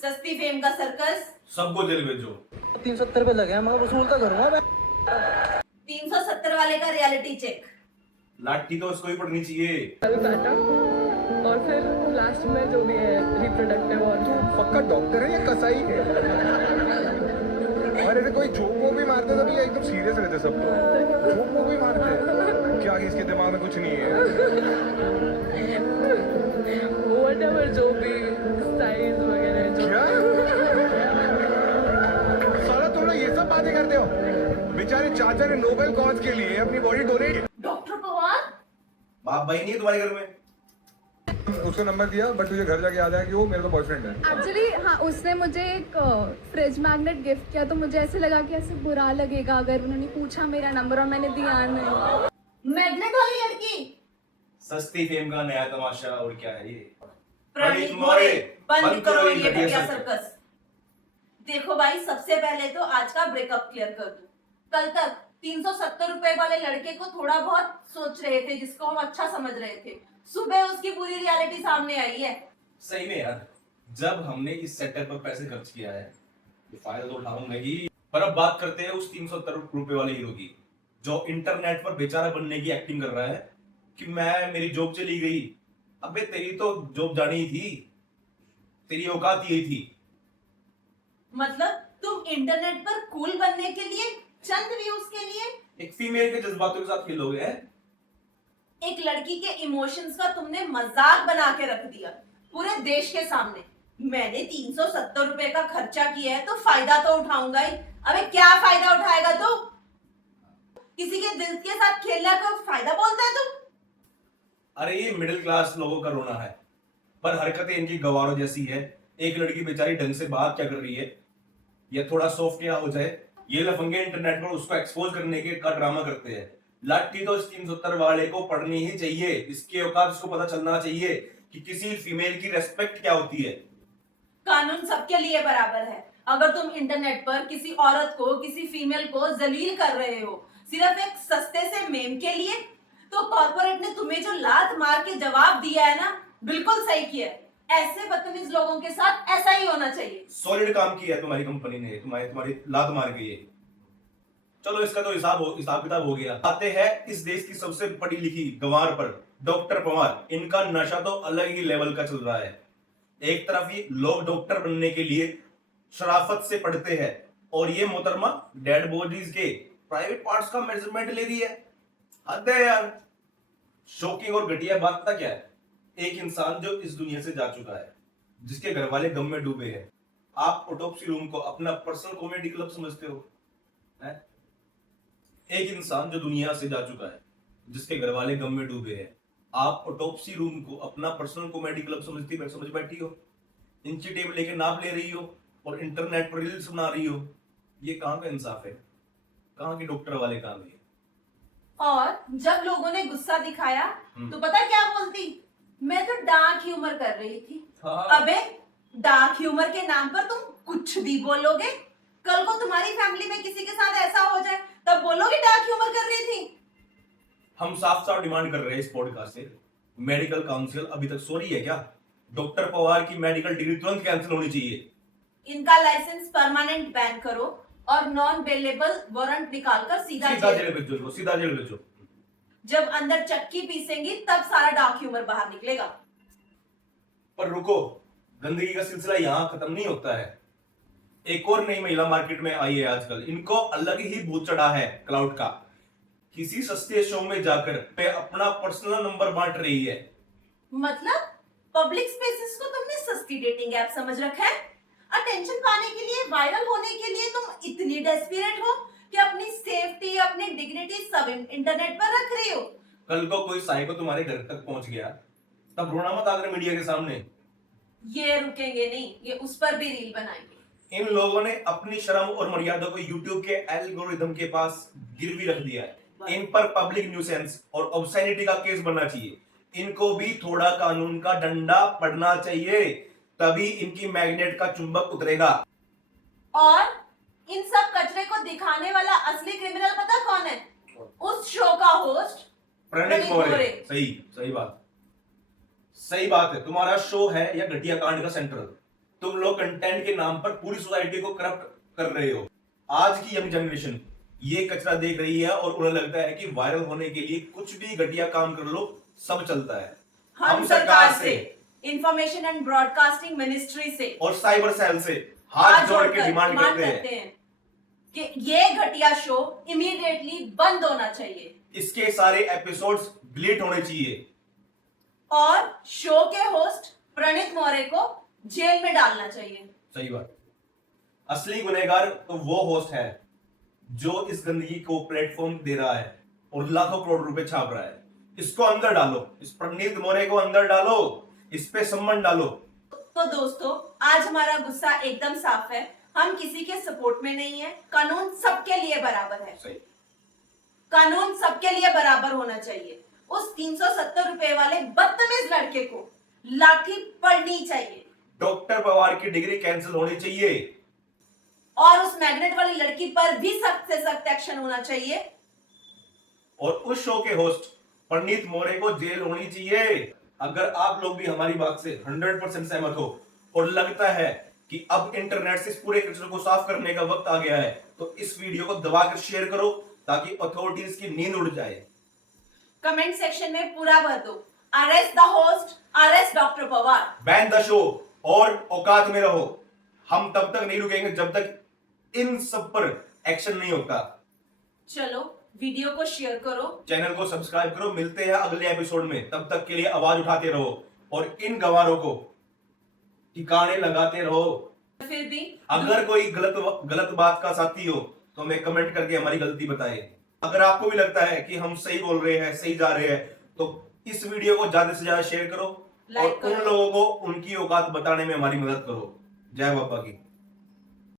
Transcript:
सस्ती फेम का सर्कस। सबको जेल भेजो। 370 रुपए लगे हैं, मगर वसूल तो करूंगा मैं। 370 वाले का रियलिटी चेक। लाठी तो उसको ही पड़नी चाहिए। काटा और फिर लास्ट में जो भी है रिप्रोडक्टिव और पक्का डॉक्टर है या कसाई है? और ऐसे कोई जोक वो भी मारते तभी एकदम सीरियस रहते सब लोग। जोक वो भी मारते क्या कि इसके दिमाग में कुछ नहीं है? व्हाटएवर जो भी साइज वगैरह जो क्या साला तुम लोग ये सब बातें करते हो? बेचारे चाचा ने नोबेल कॉज के लिए अपनी बॉडी डोनेट। डॉक्टर पवार, बाप भाई नहीं है तुम्हारे घर में? उसको नंबर दिया, बट तुझे घर जाके याद आया कि वो मेरा तो बॉयफ्रेंड है। एक्चुअली हाँ, उसने मुझे एक फ्रिज मैग्नेट गिफ्ट किया, तो मुझे ऐसे लगा कि ऐसे बुरा लगेगा अगर उन्होंने पूछा मेरा नंबर और मैंने दिया नहीं। मैग्नेट वाली लड़की। सस्ती फेम का नया तमाशा। और क्या है ये? प्रणीत मोरे, बंद करो ये घटिया सर्कस। देखो भाई, सबसे पहले तो आज का ब्रेकअप क्लियर कर दूं। कल तक 370 रुपए वाले लड़के को थोड़ा बहुत सोच रहे थे, जिसको हम अच्छा समझ रहे थे। सुबह उसकी पूरी रियलिटी सामने आई है। सही में यार, जब हमने इस सेटअप पर पैसे खर्च किया है, ये फायदा तो उठाऊंगा ही। पर अब बात करते हैं उस 370 रुपए वाले हीरो की, जो इंटरनेट पर बेचारा बनने की एक्टिंग कर रहा है कि मेरी जॉब चली गई। अबे तेरी तो जॉब जानी ही थी, तेरी औकात यही थी। मतलब तुम इंटरनेट पर कूल बनने के लिए, चंद व्यूज के लिए एक फीमेल के जज्बातों के साथ खेलोगे हैं? एक लड़की के इमोशंस का तुमने मजाक बना के रख दिया पूरे देश के सामने। मैंने 370 रुपए का खर्चा किया है तो फायदा तो उठाऊंगा ही। अबे क्या फायदा उठाएगा तू? किसी के दिल के साथ खेलने का फायदा बोलता है तू? अरे ये मिडिल क्लास लोगों का रोना है, पर हरकतें इनकी गवारों जैसी है। एक लड़की बेचारी ढंग से बात क्या कर रही है, या थोड़ा सॉफ्ट क्या हो जाए, ये लफंगे इंटरनेट पर उसको एक्सपोज करने के का ड्रामा करते हैं। लाठी तो इस 370 वाले को पढ़नी ही चाहिए। इसके औकात इसको पता चलना चाहिए कि किसी फीमेल की रेस्पेक्ट क्या होती है। कानून सबके लिए बराबर है। अगर तुम इंटरनेट पर किसी औरत को, किसी फीमेल को जलील कर रहे हो सिर्फ एक सस्ते से मेम के लिए, तो कॉर्पोरेट ने तुम्हें जो लात मार के जवाब दिया है ना, बिल्कुल सही किया है। ऐसे बदतमीज लोगों के साथ ऐसा ही होना चाहिए। सॉलिड काम किया है तुम्हारी कंपनी ने, तुम्हारी लात मार के। ये चलो, इसका तो हिसाब किताब हो गया। आते हैं इस देश की सबसे पढ़ी लिखी गंवार पर, डॉक्टर पवार। इनका नशा तो अलग ही लेवल का चल रहा है। एक तरफ ये लोग डॉक्टर बनने के लिए शराफत से पढ़ते हैं, और ये मोहतरमा डेड बॉडीज के प्राइवेट पार्ट्स का मेजरमेंट ले रही है। हद है यार। शॉकिंग और घटिया बात पता क्या है? एक इंसान जो इस दुनिया से जा चुका है, जिसके घर वाले गम में डूबे हैं, आप ऑटोप्सी रूम को अपना पर्सनल कॉमेडी क्लब समझते हो? है? एक इंसान जो दुनिया से जा चुका है, जिसके घर वाले गम में डूबे हैं, आप ऑटोप्सी रूम को अपना पर्सनल कॉमेडी क्लब समझ बैठी हो। इंची टेप लेके नाप ले रही हो और इंटरनेट पर रील्स बना रही हो। ये कहां का इंसाफ है? कहां के डॉक्टर वाले काम है? और जब लोगों ने गुस्सा दिखाया तो पता क्या बोलती? मैं तो डार्क ह्यूमर कर रही थी। हाँ। अबे डार्क ह्यूमर के नाम पर तुम कुछ भी बोलोगे। कल को तुम्हारी फैमिली में किसी के साथ ऐसा हो जाए तब बोलोगे डार्क ह्यूमर कर रही थी। हम साफ साफ डिमांड कर रहे हैं इस पॉडकास्ट से, मेडिकल काउंसिल अभी तक सो रही है क्या? डॉक्टर पवार की मेडिकल डिग्री तुरंत कैंसिल होनी चाहिए। इनका लाइसेंस परमानेंट बैन करो और नॉन बेलेबल वारंट निकालकर सीधा जेल भेजो, सीधा जेल भेजो। जब अंदर चक्की पीसेंगी तब सारा डार्क ह्यूमर बाहर निकलेगा। पर रुको, गंदगी का सिलसिला यहाँ खत्म नहीं होता है। एक और नई महिला मार्केट में आई है आजकल। इनको अलग ही भूत चढ़ा है क्लाउड का। किसी सस्ते शो में जाकर पे अपना पर्सनल नंबर बांट रही है। मतलब पब्लिक स्पेसेस को तुमने सस्ती डेटिंग ऐप समझ रखा है। अटेंशन पाने के लिए, वायरल होने के लिए तुम इतनी डेस्परेट हो कि अपनी सेफ्टी, अपनी डिग्निटी सब इंटरनेट पर रख रही हो। कल को कोई साइको तुम्हारे घर तक पहुंच गया, तब रोना मत आकर मीडिया के सामने। ये रुकेंगे नहीं, ये उस पर भी रील बनाएंगे। इन लोगों ने अपनी शर्म और मर्यादा को यूट्यूब के एल्गोरिदम के पास गिरवी रख दिया है। इन पर पब्लिक न्यूसेंस और ऑब्सैनिटी का केस बनना चाहिए। इनको भी थोड़ा कानून का डंडा पड़ना चाहिए, तभी इनकी मैग्नेट का चुंबक उतरेगा। और इन सब कचरे को दिखाने वाला असली क्रिमिनल पता कौन है? उस शो का होस्ट प्रणीत मोरे। सही बात है। तुम्हारा शो है या घटिया कांड का सेंटर? तुम लोग कंटेंट के नाम पर पूरी सोसाइटी को करप्ट कर रहे हो। आज की यंग जनरेशन ये कचरा देख रही है और उन्हें लगता है कि वायरल होने के लिए कुछ भी घटिया काम कर लो, सब चलता है। हम सरकार से, इंफॉर्मेशन एंड ब्रॉडकास्टिंग मिनिस्ट्री से और साइबर सेल से हाथ जोड़ के डिमांड करते हैं कि ये घटिया शो इमीडिएटली बंद होना चाहिए, इसके सारे एपिसोड्स डिलीट होने चाहिए और शो के होस्ट प्रणीत मौर्य को जेल में डालना चाहिए। सही बात। असली गुनहगार तो वो होस्ट है जो इस गंदगी को प्लेटफॉर्म दे रहा है और लाखों करोड़ रुपए छाप रहा है। इसको अंदर डालो, इस प्रणीत मौर्य को अंदर डालो, इस पे सम्मान डालो। तो दोस्तों, आज हमारा गुस्सा एकदम साफ है। हम किसी के सपोर्ट में नहीं है। कानून सबके लिए बराबर है। सही। कानून सबके लिए बराबर होना चाहिए। उस 370 रुपए वाले बदतमीज लड़के को लाठी पड़नी चाहिए। डॉक्टर पवार की डिग्री कैंसिल होनी चाहिए और उस मैग्नेट वाली लड़की पर भी सख्त से सख्त एक्शन होना चाहिए। और उस शो के होस्ट प्रणीत मौर्य को जेल होनी चाहिए। अगर आप लोग भी हमारी बात से 100% सहमत हो और लगता है कि अब इंटरनेट से इस पूरे कचरे को साफ करने का वक्त आ गया है, तो इस वीडियो को दबाकर शेयर करो ताकि अथॉरिटीज की नींद उड़ जाए। कमेंट सेक्शन में पूरा भर दो, arrest the host, arrest doctor Pawar, ban the show और औकात में रहो। हम तब तक नहीं रुकेंगे जब तक इन सब पर एक्शन नहीं होता। चलो वीडियो को शेयर करो, चैनल को सब्सक्राइब करो। मिलते हैं अगले एपिसोड में, तब तक के लिए आवाज उठाते रहो और इन गवारों को ठिकाने लगाते रहो। फिर भी अगर कोई गलत बात का साथी हो तो हमें कमेंट करके हमारी गलती बताए। अगर आपको भी लगता है कि हम सही बोल रहे हैं, सही जा रहे हैं, तो इस वीडियो को ज्यादा से ज्यादा शेयर करो और लाइक उन करो। लोगों को उनकी औकात बताने में हमारी मदद करो। जय बाबा की।